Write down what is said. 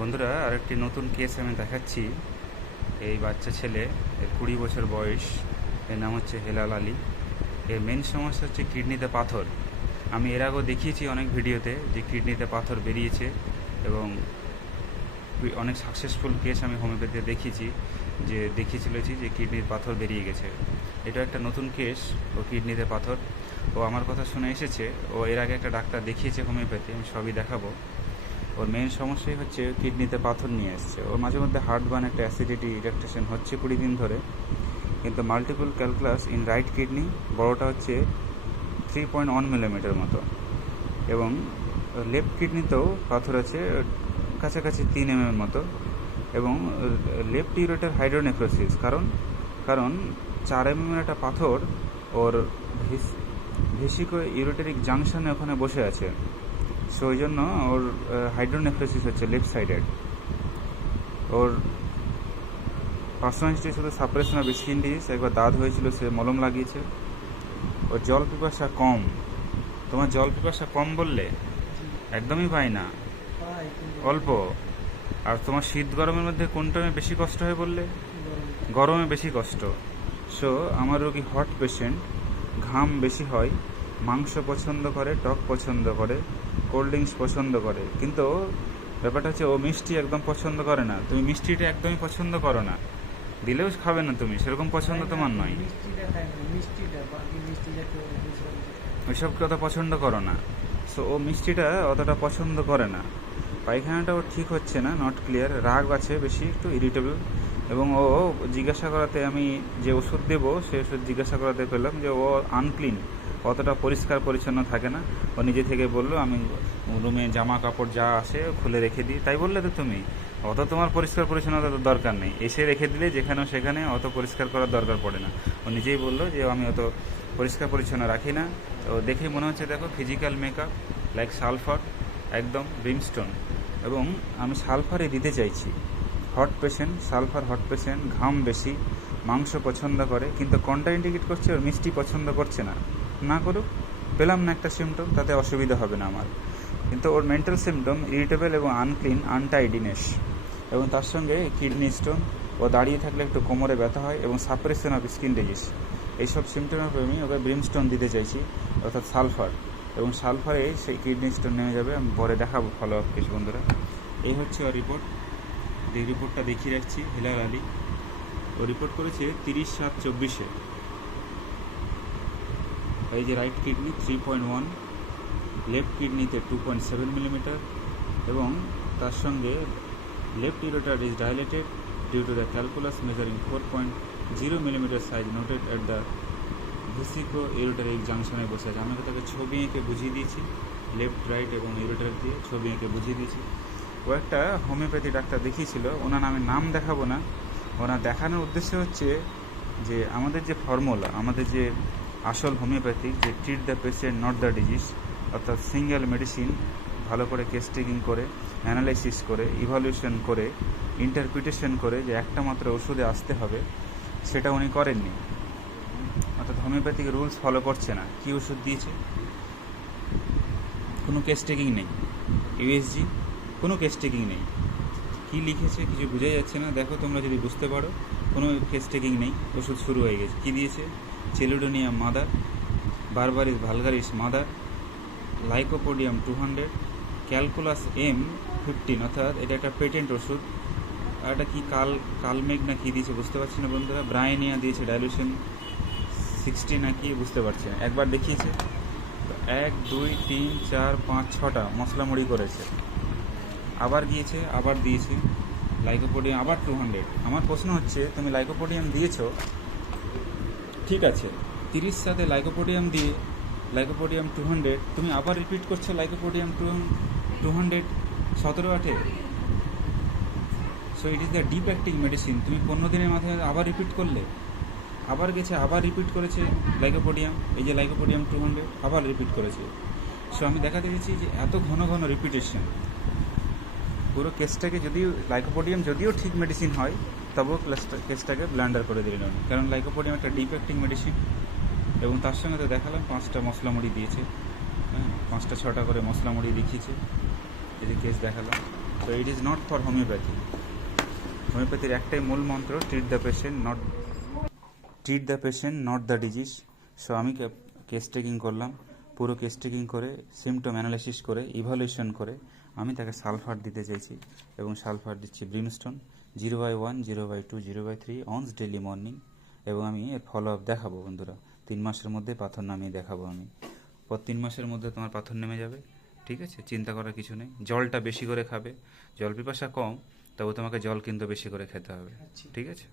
বন্ধুরা, আরেকটি নতুন কেস আমি দেখাচ্ছি। এই বাচ্চা ছেলে, এর 20 বছর বয়স, এর নাম হচ্ছে হেলাল আলী। এর মেন সমস্যা হচ্ছে কিডনিতে পাথর। আমি এর আগেও দেখিয়েছি অনেক ভিডিওতে যে কিডনিতে পাথর বেরিয়েছে, এবং অনেক সাকসেসফুল কেস আমি হোমিওপ্যাথিতে দেখিয়েছি যে কিডনির পাথর বেরিয়ে গেছে। এটা একটা নতুন কেস। ও কিডনিতে পাথর, ও আমার কথা শুনে এসেছে। ও এর আগে একটা ডাক্তার দেখিয়েছে হোমিওপ্যাথি, আমি সবই দেখাবো। ওর মেন সমস্যাই হচ্ছে কিডনিতে পাথর নিয়ে এসছে। ওর মাঝে মধ্যে হার্টবার্ন, একটা অ্যাসিডিটি, ইরেকটেশন হচ্ছে 20 দিন ধরে, কিন্তু multiple calculus in right kidney, বড়োটা হচ্ছে 3.1 মিলিমিটার মতো, এবং লেফট কিডনিতেও পাথর আছে কাছাকাছি 3 mm মতো, এবং লেফট ইউরেটার হাইড্রোনেফ্রোসিস। কারণ 4 mm একটা পাথর ওর ভেসিকো ইউরেটারিক জাংশনে ওখানে বসে আছে। সো ওই জন্য ওর হাইড্রোনেফ্রোসিস হচ্ছে লেফট সাইডেড। ওর পার্সোনালিটি শুধু সাপ্রেশন অফ স্কিন ডিজিজ, একবার দাঁত হয়েছিল, সে মলম লাগিয়েছে। ওর জল পিপাসা কম। তোমার জল পিপাসা কম বললে একদমই পাই না, অল্প। আর তোমার শীত গরমের মধ্যে কোনটা বেশি কষ্ট হয় বললে? গরমে বেশি কষ্ট। সো আমার রোগী হট পেশেন্ট, ঘাম বেশি হয়, মাংস পছন্দ করে, টক পছন্দ করে, কোল্ড ড্রিঙ্কস পছন্দ করে, কিন্তু ব্যাপারটা হচ্ছে ও মিষ্টি একদম পছন্দ করে না। তুমি মিষ্টিটা একদমই পছন্দ করো না, দিলেও খাবে না তুমি, সেরকম পছন্দ তোমার নয়, ওইসব কথা পছন্দ করো না। সো ও মিষ্টিটা অতটা পছন্দ করে না। পায়খানাটাও ঠিক হচ্ছে না, নট ক্লিয়ার, রাগ আছে বেশি, একটু ইরিটেবল। এবং ও জিজ্ঞাসা করাতে, আমি যে ওষুধ দেবো সে ওষুধ জিজ্ঞাসা করাতে পেলাম যে ও আনক্লিন, অতটা পরিষ্কার পরিচ্ছন্ন থাকে না। ও নিজে থেকে বললো আমি রুমে জামা কাপড় যা আসে খুলে রেখে দিই। তাই বললে তো তুমি, অত তোমার পরিষ্কার পরিচ্ছন্নতা তো দরকার নেই, এসে রেখে দিলে যেখানে সেখানে, অত পরিষ্কার করার দরকার পড়ে না। ও নিজেই বললো যে আমি অত পরিষ্কার পরিচ্ছন্ন রাখি না। তো দেখেই মনে হচ্ছে, দেখো, ফিজিক্যাল মেকআপ লাইক সালফার, একদম ব্রিমস্টোন। এবং আমি সালফারই দিতে চাইছি। Hot patient, sulphur hot patient, ঘাম বেশি, মাংস পছন্দ করে, কিন্তু কোনটা ইন্ডিকেট করছে? ওর মিষ্টি পছন্দ করছে না। না করুক, পেলাম না একটা সিমটম, তাতে অসুবিধা হবে না আমার। কিন্তু ওর মেন্টাল সিমটম ইরিটেবল এবং আনক্লিন, আনটাইডিনেস, এবং তার সঙ্গে কিডনি স্টোন। ও দাঁড়িয়ে থাকলে একটু কোমরে ব্যথা হয়, এবং সাপ্রেশন অফ স্কিন ডিজিজ। এইসব সিমটমের উপর আমি ওকে ব্রিমস্টোন দিতে চাইছি, অর্থাৎ সালফার। এবং সালফারে সেই কিডনি স্টোন নেমে যাবে। আমি পরে দেখাবো ফলো আপ কিছু। বন্ধুরা, এই হচ্ছে ওর রিপোর্ট। এই রিপোর্টটা দেখিয়ে রাখছি। হেলাল আলী ও রিপোর্ট করেছে 30/7/24-এ। এই যে রাইট কিডনি 3.1, লেফট কিডনিতে 2.7 মিলিমিটার, এবং তার সঙ্গে left ureter is dilated due to the calculus measuring 4.0 millimetre size noted at the vesico ureteric জাংশনে বসে আছে। আমি তাকে ছবি এঁকে বুঝিয়ে দিয়েছি, লেফট রাইট এবং ইউরেটার দিয়ে ছবি এঁকে বুঝিয়ে দিয়েছি। ও একটা হোমিওপ্যাথি ডাক্তার দেখিয়েছিল, ওনার আমি নাম দেখাবো না। ওনার দেখানোর উদ্দেশ্য হচ্ছে যে আমাদের যে ফর্মুলা, আমাদের যে আসল হোমিওপ্যাথিক, যে treat the patient not the disease, অর্থাৎ সিঙ্গেল মেডিসিন, ভালো করে কেস টেকিং করে, অ্যানালাইসিস করে, ইভালুয়েশন করে, ইন্টারপ্রিটেশন করে যে একটা মাত্র ওষুধে আসতে হবে, সেটা উনি করেননি। অর্থাৎ হোমিওপ্যাথিক রুলস ফলো করছে না। কী ওষুধ দিয়েছে? কোনো কেস টেকিং নেই। ইউএসজি, কোনো কেস টেকিং নেই। কী লিখেছে কিছু বোঝা যাচ্ছে না। দেখো তোমরা যদি বুঝতে পারো, কোনো কেস টেকিং নেই, ওষুধ শুরু হয়ে গেছে। কী দিয়েছে? Chelidonium mother, berberis vulgaris mother, lycopodium 200, calculus M15, অর্থাৎ এটা একটা পেটেন্ট ওষুধ। আর এটা কি কালমেগ না কী দিয়েছে বুঝতে পারছি না বন্ধুরা। ব্রাইনিয়া দিয়েছে ডাইলুশন 60 না কি বুঝতে পারছি না। একবার দেখিয়েছে, 1 2 3 4 5 6টা মশলা মুড়ি করেছে। আবার গিয়েছে, আবার দিয়েছে লাইকোপোডিয়াম, আবার 200। আমার প্রশ্ন হচ্ছে, তুমি লাইকোপোডিয়াম দিয়েছো, ঠিক আছে, 30 সাথে লাইকোপোডিয়াম দিয়ে লাইকোপোডিয়াম 200, তুমি আবার রিপিট করছো lycopodium 200 17/8। So it is the deep acting medicine. তুমি 15 দিনের মাথায় আবার রিপিট করলে, আবার গেছে, আবার রিপিট করেছে লাইকোপোডিয়াম, এই যে লাইকোপোডিয়াম 200 আবার রিপিট করেছে। সো আমি দেখাতে গেছি যে এত ঘন ঘন রিপিটেশন পুরো কেসটাকে, যদিও লাইকোপোডিয়াম যদিও ঠিক মেডিসিন হয়, তবুও কেসটাকে ব্লান্ডার করে দিলেন। কারণ লাইকোপোডিয়াম একটা ডিপ অ্যাক্টিং মেডিসিন, এবং তার সঙ্গে তো দেখালাম 5টা মশলা মুড়ি দিয়েছে। হ্যাঁ, 5টা 6টা করে মশলা মুড়ি দেখিয়েছে। এই যে কেস দেখালাম, so it is not for homeopathy. হোমিওপ্যাথির একটাই মূল মন্ত্র, treat the patient not the disease. So আমি কেস টেকিং করলাম, পুরো কেস টেকিং করে সিমটম অ্যানালাইসিস করে ইভালুয়েশন করে আমি তাকে সালফার দিতে চাইছি, এবং সালফার দিচ্ছি ব্রিমস্টোন 0/1, 0/2, 0/3 অনস ডেলি মর্নিং। এবং আমি এর ফলো আপ দেখাবো বন্ধুরা, 3 মাসের মধ্যে পাথর নামিয়ে দেখাবো আমি। 3 মাসের মধ্যে তোমার পাথর নেমে যাবে, ঠিক আছে, চিন্তা করার কিছু নেই। জলটা বেশি করে খাবে, জল পিপাসা কম, তবে তোমাকে জল কিন্তু বেশি করে খেতে হবে, ঠিক আছে।